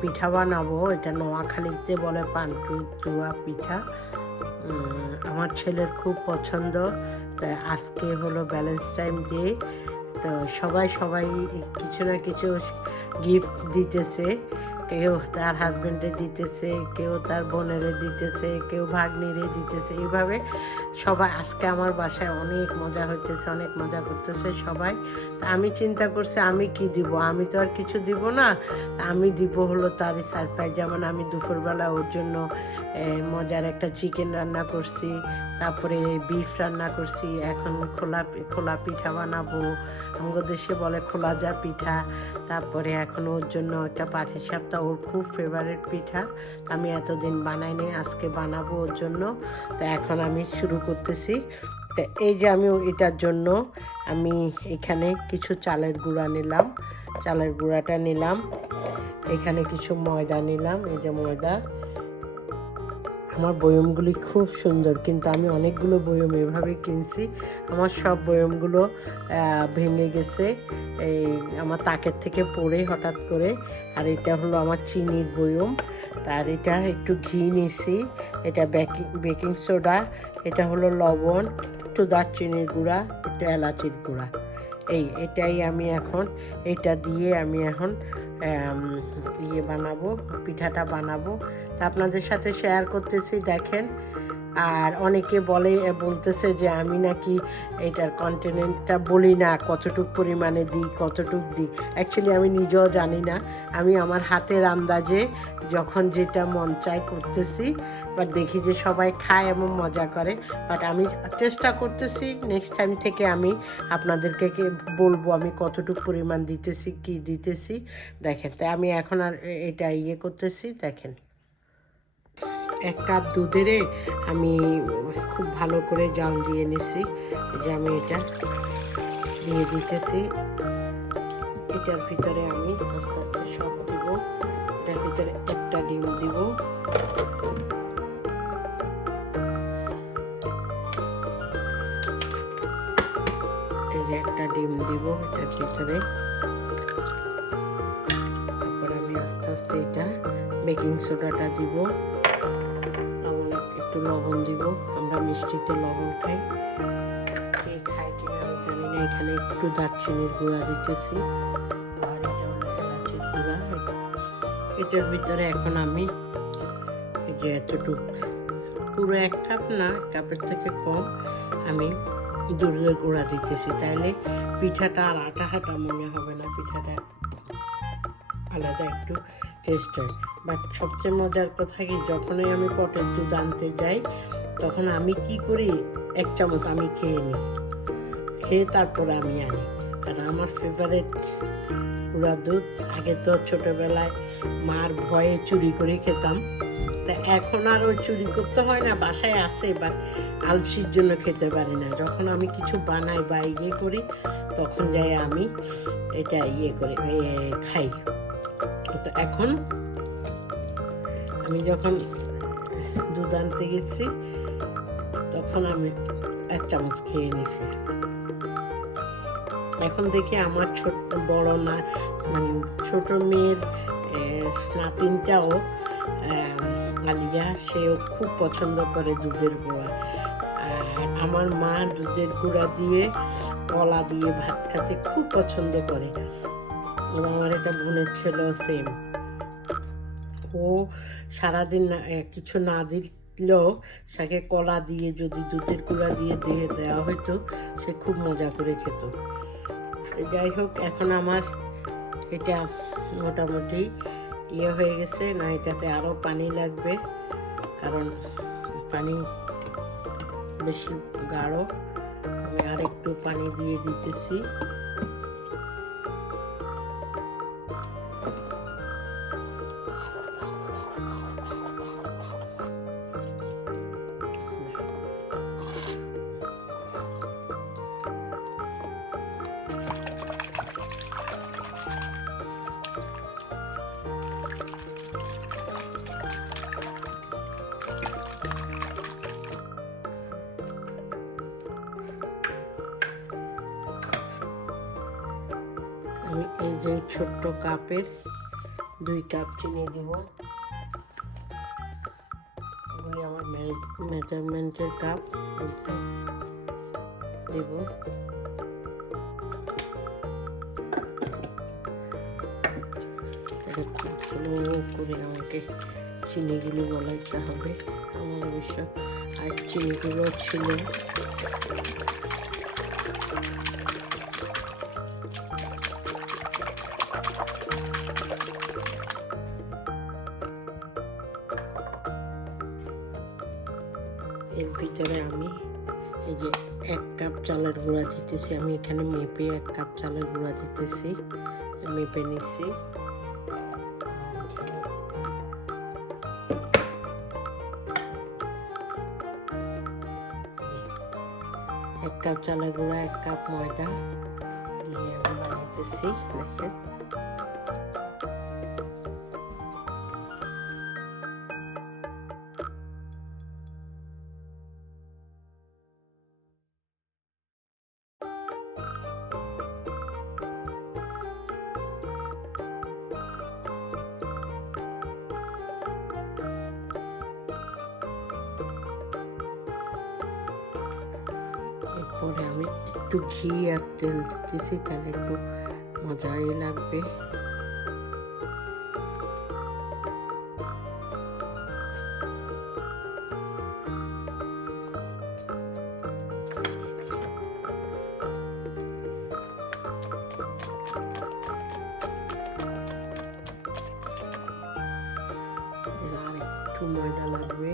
পিঠা বানাবো। এটা নোয়াখালীতে বলে পান্তুয়া পিঠা। আমার ছেলের খুব পছন্দ। তাই আজকে হলো ভ্যালেন্টাইন ডে, তো সবাই কিছু না কিছু গিফট দিতেছে। কেউ তার হাজব্যান্ডে দিতেছে, কেউ তার বোনেরে দিতেছে, কেউ ভাগ্নিরে দিতেছে। এইভাবে সবাই আজকে আমার বাসায় অনেক মজা হইতেছে, অনেক মজা করতেছে সবাই। তা আমি চিন্তা করছি আমি কি দিব, আমি তো আর কিছু দিব না, আমি দিব হলো তারই সারপ্রাইজ। যেমন আমি দুপুরবেলা ওর জন্য মজার একটা চিকেন রান্না করছি, তারপরে বিফ রান্না করছি। এখন খোলা পিঠা বানাবো, আমাদের দেশে বলে খোলা যা পিঠা। তারপরে এখন ওর জন্য একটা পাটিসাপটা, ওর খুব ফেভারিট পিঠা। আমি এতদিন বানাইনি, আজকে বানাবো ওর জন্য। তো এখন আমি শুরু করতেছি। তো এই যে আমি এটার জন্য আমি এখানে কিছু চালের গুঁড়া নিলাম, চালের গুঁড়াটা নিলাম। এখানে কিছু ময়দা নিলাম, এই যে ময়দা। আমার বয়মগুলি খুব সুন্দর, কিন্তু আমি অনেকগুলো বয়ম এভাবে কিনছি, আমার সব বয়মগুলো ভেঙে গেছে এই আমার তাকের থেকে পড়ে হঠাৎ করে। আর এটা হলো আমার চিনির বয়ম। তার এটা একটু ঘি নিছি, এটা বেকিং সোডা, এটা হলো লবণ, একটু দারচিনির গুঁড়া, একটু এলাচির গুঁড়া। এটাই আমি এখন এটা দিয়ে আমি এখন বানাবো, পিঠাটা বানাবো। তা আপনাদের সাথে শেয়ার করতেছি, দেখেন। আর অনেকে বলতেছে যে আমি নাকি এটার কন্টেন্টটা বলি না, কতটুক পরিমাণে দিই, কতটুক দিই। অ্যাকচুয়ালি আমি নিজেও জানি না, আমি আমার হাতের আন্দাজে যখন যেটা মন চায় করতেছি। বাট দেখি যে সবাই খায় এবং মজা করে। বাট আমি চেষ্টা করতেছি নেক্সট টাইম থেকে আমি আপনাদেরকে বলবো আমি কতটুকু পরিমাণ দিতেছি, কি দিতেছি। দেখেন, তাই আমি এখন আর এটা করতেছি। দেখেন, 1 কাপ দুধেরে আমি খুব ভালো করে জাল দিয়ে নিছি। যে আমি এটা দিয়ে দিতেছি, এটার ভিতরে আমি আস্তে আস্তে সব দিব। এটার ভিতরে একটা ডিম দিব, এই যে একটা ডিম দিব এটার ভিতরে। তারপর আমি আস্তে আস্তে এটা বেকিং সোডাটা দিব, একটু লবণ দিব। আমরা মিষ্টিতে লবণ খাই, কে খায় কিনা আমি জানি না। এখানে একটু দারচিনির গুঁড়া দিতেছি, আর এটা হলো এলাচির গুঁড়া। এটার ভিতরে এখন আমি এই যে এতটুক, পুরো 1 কাপ না, 1 কাপের থেকে কম আমি দুধের গুঁড়া দিতেছি। তাইলে পিঠাটা আর আটা হাঁটা মনে হবে না, পিঠাটা আলাদা একটু টেস্ট হয়। বাট সবচেয়ে মজার কথা কি, যখনই আমি পটের দুধ আনতে যাই তখন আমি কি করি, 1 চামচ আমি খেয়ে নিই, খেয়ে তারপরে আমি আনি। আর আমার ফেভারিট গুঁড়া দুধ। আগে তো ছোটোবেলায় মার ভয়ে চুরি করে খেতাম, তা এখন আর ওই চুরি করতে হয় না, বাসায় আছে। বাট আলসির জন্য খেতে পারি না। যখন আমি কিছু বানাই বা করি তখন যাই আমি এটা করে খাই। তো এখন আমি যখন দুধ আনতে গেছি তখন আমি 1 চামচ খেয়ে নিছি। এখন দেখি আমার বড় না, মানে ছোট মেয়ের নাতিনটাও আলিয়া, সেও খুব পছন্দ করে দুধের গুঁড়া। আর আমার মা দুধের গুঁড়া দিয়ে কলা দিয়ে ভাত খেতে খুব পছন্দ করে। এবং আমার এটা বোনের ছেলে সেম, ও সারাদিন কিছু না দিলেও তাকে কলা দিয়ে যদি দুধের গুঁড়া দিয়ে দেওয়া হইতো, সে খুব মজা করে খেত। যাই হোক, এখন আমার এটা মোটামুটি হয়ে গেছে। না, এটাতে আরও পানি লাগবে, কারণ পানি বেশি গাঢ়। আমি আর একটু পানি দিয়ে দিতেছি। আমি এই যে ছোট্ট কাপের 2 কাপ চিনি দিব। এগুলি আমার মেজারমেন্টের কাপ দেব। ভালো করে আমাকে চিনিগুলো গলাইতে হবে। আমার অবশ্য আর চিনিগুলো ছিল। এর ভিতরে আমি এই যে 1 কাপ চালের গুঁড়া দিতেছি। আমি এখানে মেপে 1 কাপ চালের গুঁড়া দিতেছি, মেপে নিচ্ছি। 1 কাপ চালের গুঁড়া, 1 কাপ ময়দা দিয়ে আমি বানাইতেছি। দেখেন এরপরে আমি একটু ঘি আর তেল দিতেছি, তাহলে একটু মজাই লাগবে। আর একটু ময়দা লাগবে।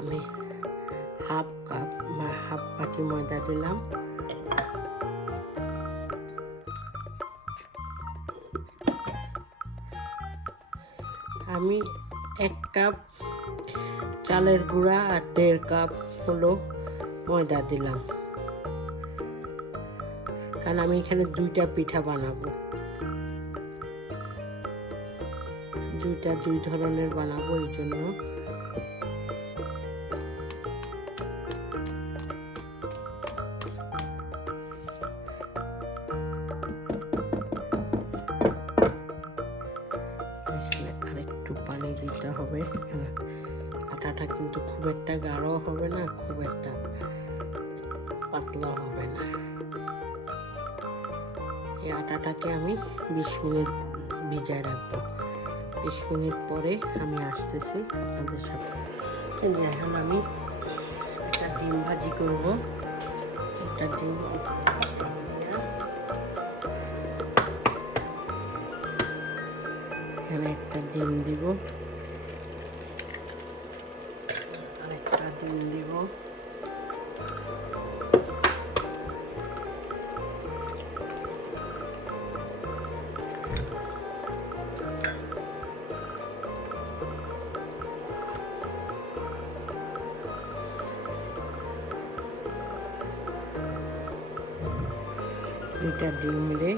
আমি হাফ কাপ বা হাফ বাটি ময়দা দিলাম। আমি 1 কাপ চালের গুঁড়া আর 1.5 কাপ হলো ময়দা দিলাম, কারণ আমি এখানে 2টা পিঠা বানাবো। 2 ধরনের বানাবো, এই জন্য। আরেকটু পানি দিতে হবে। আটাটা কিন্তু খুব একটা গাঢ় হবে না, খুব একটা পাতলা হবে না। এই আটাটাকে আমি 20 মিনিট ভিজায় রাখবো। 20 মিনিট পরে আমি আসতেছি আপনাদের সাথে। এখন আমি একটা ডিম ভাজি করবো। একটা ডিম এখানে একটা ডিম দিব, আরেকটা ডিম দিব। দুইটা ডিম মিলে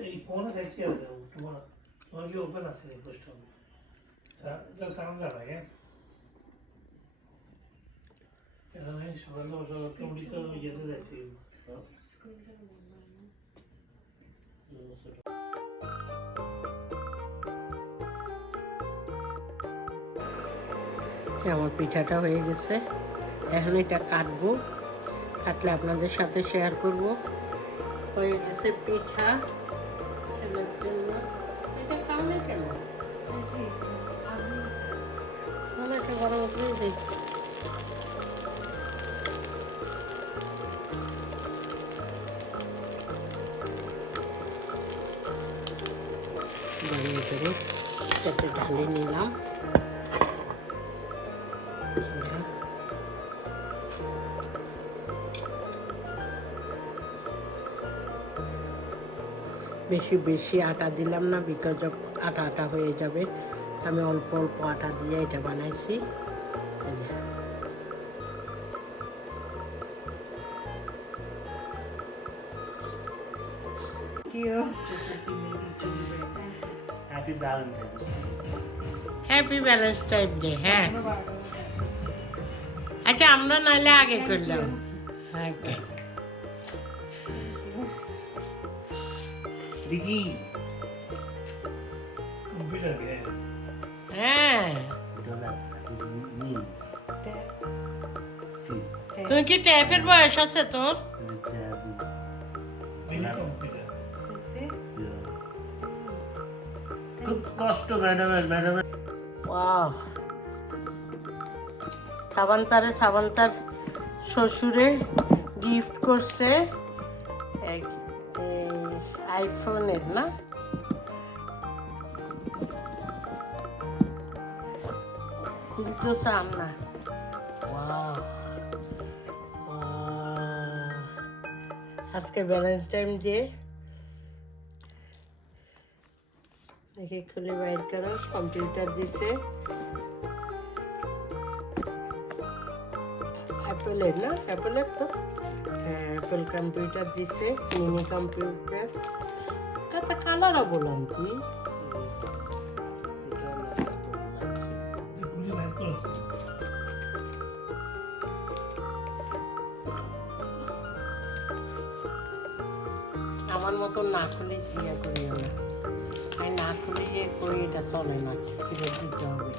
এই ফোন আছে কি আছে তোমার কি ওপেন আছে এই পোস্ট স্যার সাউন্ড লাগে এখানে সকালে তুমি তো যেতে যাচ্ছি আমার পিঠাটা হয়ে গেছে, এখন এটা কাটবো, কাটলে আপনাদের সাথে শেয়ার করব। হয়ে গেছে পিঠা ছেলের জন্য। এটা খাও না কেন? ভালো একটা গরম করে দিই। বানিয়ে করে এটাতে ঢালে নিলাম। বেশি বেশি আটা দিলাম না, বিকজ অফ আটা আটা হয়ে যাবে। আমি অল্প অল্প আটা দিয়ে এটা বানাইছি। Happy Valentine day. হ্যাঁ, আচ্ছা আমরা নাহলে আগে করলাম। হ্যাঁ, Biggie. Computer game. হ্যাঁ। তুমি কি ট্যাপের বয়স আছে তোর? খুব কষ্ট ম্যাডাম। ওয়াও, সাবান্তার শ্বশুরে গিফট করছে আইফোনের না, খুলতে চান না। আজকে ভ্যালেন্টাইন ডে। দেখি খুলে বাইর করো। কম্পিউটার দিছে অ্যাপেলের না, অ্যাপেলের তো। হ্যাঁ, অ্যাপেল কম্পিউটার দিছে, মিনি কম্পিউটার। কত কালারও বললাম কি আমার মতন না খুলে ইয়ে করিও না। আমি না খুলে ইয়ে করি, এটা চলে না, ফিরে দিতে হবে।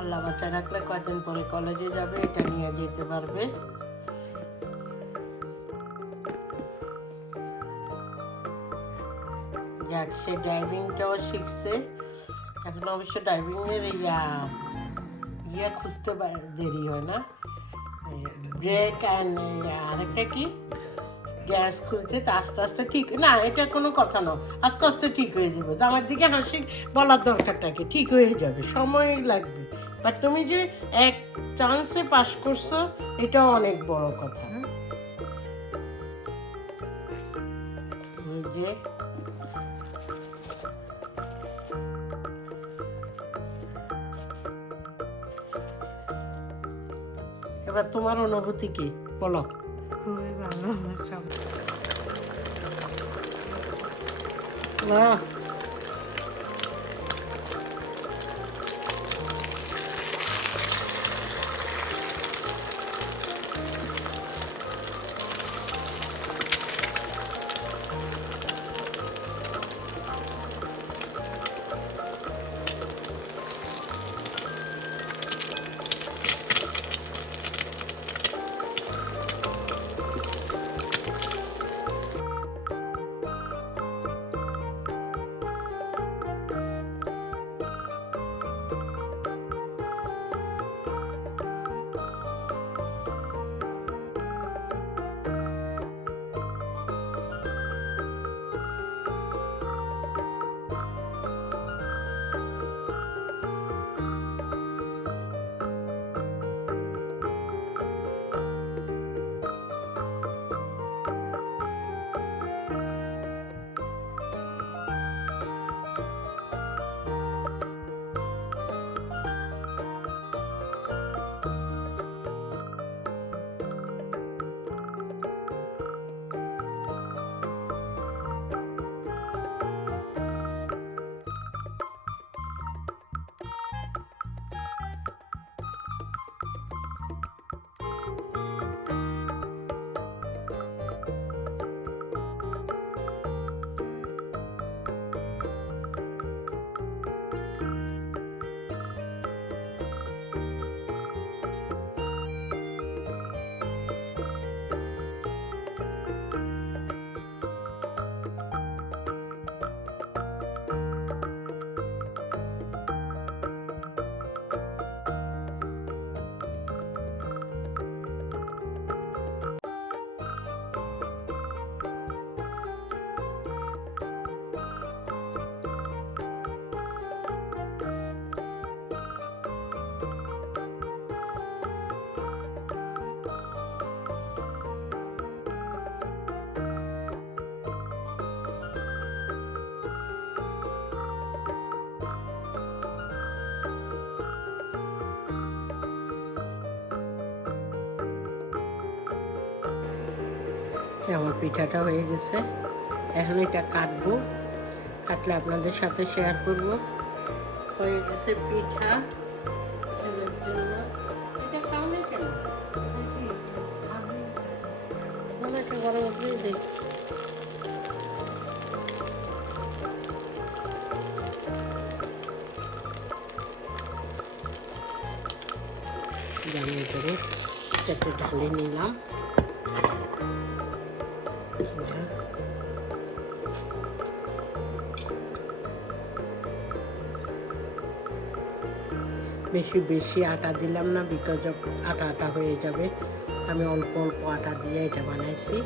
আল্লাহ বাচ্চা রাখলে কয়েকদিন পরে কলেজে যাবে, এটা নিয়ে যেতে পারবে। যাক, সে ড্রাইভিংটাও শিখছে। এখন অবশ্য ড্রাইভিংয়ের ইয়া খুঁজতে দেরি হয় না, ব্রেক অ্যান্ড আরেকটা কি গ্যাস খুলতে। তো আস্তে আস্তে ঠিক না, এটা কোনো কথা না, আস্তে আস্তে ঠিক হয়ে যাবে। আমার দিকে হাসি বলার দরকারটা কি, ঠিক হয়ে যাবে, সময় লাগবে। বাট তুমি যে এক চান্সে পাস করছো, এটাও অনেক বড় কথা। যে এবার তোমার অনুভূতি কি বলো? খুবই ভালো সব। না আমার পিঠাটা হয়ে গেছে, এখন এটা কাটবো, কাটলে আপনাদের সাথে শেয়ার করব। হয়ে গেছে পিঠা ছেলের জন্য। এটা খাও না কেন? মানে একটা বড় উপরেই দেখ। জানিয়ে দেবো, এটাকে ঢালে নিলাম। বেশি বেশি আটা দিলাম না, বিকজ অফ আটা আটা হয়ে যাবে। আমি অল্প অল্প আটা দিয়ে এটা বানাইছি।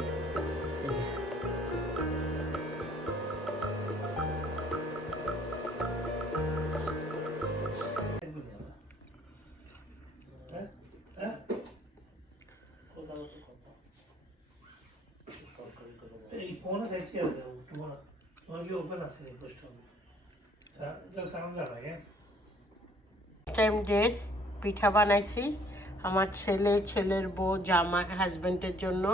এই ফোন আছে কি আছে তোমার কি ওপেন আছে পোস্ট সাউন্ড লাগে টাইম ডে পিঠা বানাইছি আমার ছেলের বউ, জামা, হাজবেন্ডের জন্য।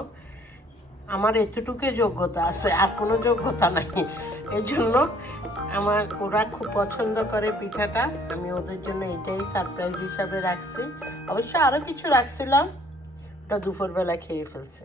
আমার এতটুকু যোগ্যতা আছে, আর কোনো যোগ্যতা নাই। এই জন্য ওরা খুব পছন্দ করে পিঠাটা, আমি ওদের জন্য এটাই সারপ্রাইজ হিসাবে রাখছি। অবশ্য আরও কিছু রাখছিলাম, ওটা দুপুরবেলা খেয়ে ফেলছে।